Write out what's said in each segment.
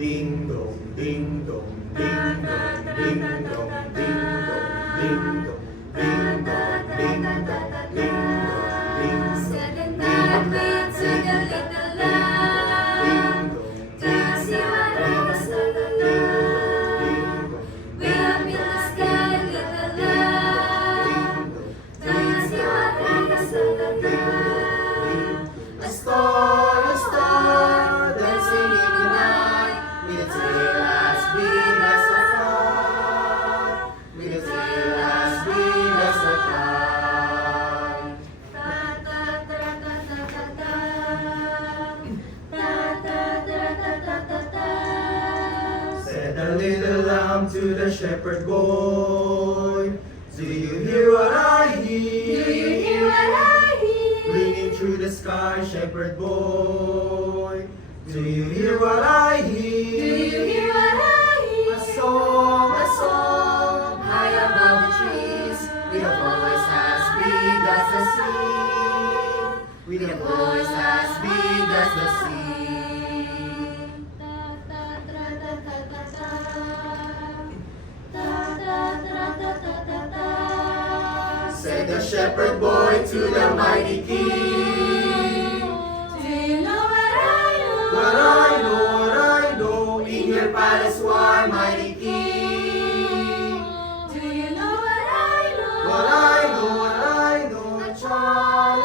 Ding dong, ding dong, ding dong, ding dong, ding dong, ding dong, ding dong, ding dong, ding dong, ding dong. Said the night wind took a little love. Cause you are always so alone. We up in the sky, little love. Cause you are always so alone. A star, dancing in the night, with a tail as big as a car, with a tail as big as a car. Ta ta ta ta ta ta ta. Ta ta ta ta ta ta ta. Said the little lamb to the shepherd boy, do you hear what I hear? Do you hear what I hear? Ringing through the sky, shepherd boy, do you hear what I hear? Do you hear what I hear? A song, A song high above the trees, with a voice as big as the sea. with With a voice as big as the sea. Ta ta ta ta ta ta ta. Ta ta ta ta ta ta ta. Said the shepherd boy to the mighty king, Do you know what I know? what I know, in your palace why, mighty king. Do you know what I know? What I know, a child,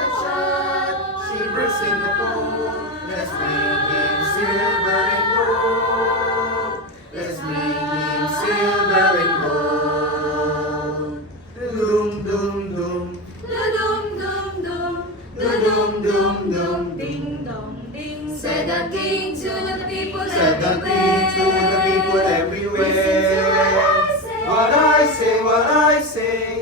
she breaks in the cold. Let's bring him silver and gold. Let's bring him silver and gold. Doom, doom, doom, Dum dum dum, doom, doom, doom. ding dong ding. Said the king to the people Said the king to the people everywhere. Listen to everywhere. what I say. What I say,